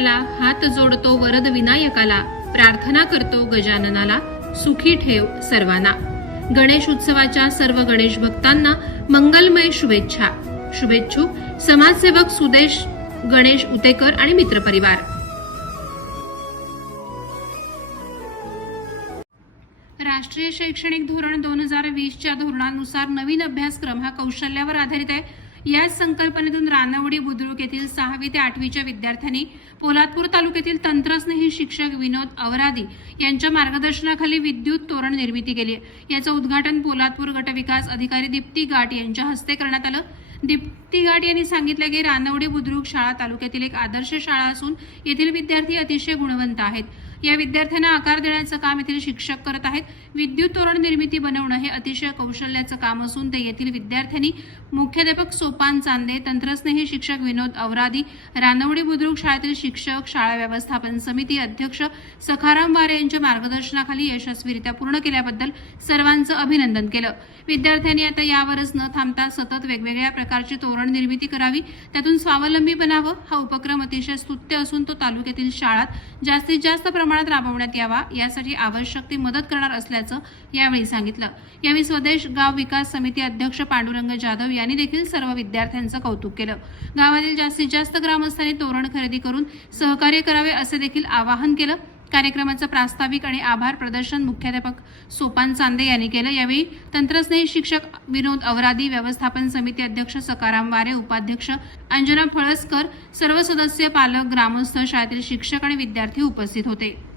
विठ्ठलाला हात जोडतो वरद विनायकाला प्रार्थना करतो गजाननाला सुखी ठेव सर्वांना. गणेश उत्सवाच्या सर्व गणेश भक्तांना मंगलमय शुभेच्छा. शुभेच्छुक समाजसेवक सुदेश गणेश उतेकर आणि मित्रपरिवार. राष्ट्रीय शैक्षणिक धोरण दोन हजार वीसच्या धोरणानुसार नवीन अभ्यासक्रम हा कौशल्यावर आधारित आहे. याच संकल्पनेतून रानवडी बुद्रुक येथील सहावी ते आठवीच्या विद्यार्थ्यांनी पोलादपूर तालुक्यातील तंत्रस्नेही शिक्षक विनोद अवरादी यांच्या मार्गदर्शनाखाली विद्युत तोरण निर्मिती केली आहे. याचं उद्घाटन पोलादपूर गटविकास अधिकारी दीप्ती गाट यांच्या हस्ते करण्यात आलं. दीप्ती गाट यांनी सांगितलं की रानवडी बुद्रुक शाळा तालुक्यातील एक आदर्श शाळा असून येथील विद्यार्थी अतिशय गुणवंत आहेत. या विद्यार्थ्यांना आकार देण्याचं काम येथील शिक्षक करत आहेत. विद्युत तोरण निर्मिती बनवणं हे अतिशय कौशल्याचं काम असून ते येथील विद्यार्थ्यांनी मुख्याध्यापक सोपान चांदे तंत्रस्नेही शिक्षक विनोद अवरादी रानवडी बुद्रुक शाळेतील शिक्षक शाळा व्यवस्थापन समिती अध्यक्ष सखाराम वारे यांच्या मार्गदर्शनाखाली यशस्वीरित्या पूर्ण केल्याबद्दल सर्वांचं अभिनंदन केलं. विद्यार्थ्यांनी आता यावरच न थांबता सतत वेगवेगळ्या प्रकारची तोरण निर्मिती करावी. त्यातून स्वावलंबी बनावं हा उपक्रम अतिशय स्तुत्य असून तो तालुक्यातील शाळात जास्तीत जास्त प्रमाणात राबवण्यात यावा यासाठी आवश्यक ती मदत करणार असल्याचं यावेळी सांगितलं. यावेळी स्वदेश गाव विकास समिती अध्यक्ष पांडुरंग जाधव यांनी देखील सर्व विद्यार्थ्यांचं कौतुक केलं. गावातील जास्तीत जास्त ग्रामस्थांनी तोरण खरेदी करून सहकार्य करावे असे देखील आवाहन केलं. कार्यक्रमाचं प्रास्ताविक आणि आभार प्रदर्शन मुख्याध्यापक सोपान चांदे यांनी केलं. यावेळी तंत्रस्नेही शिक्षक विनोद अवरादी व्यवस्थापन समिती अध्यक्ष सकाराम वारे उपाध्यक्ष अंजना फळसकर सर्व सदस्य पालक ग्रामस्थ शाळेतील शिक्षक आणि विद्यार्थी उपस्थित होते.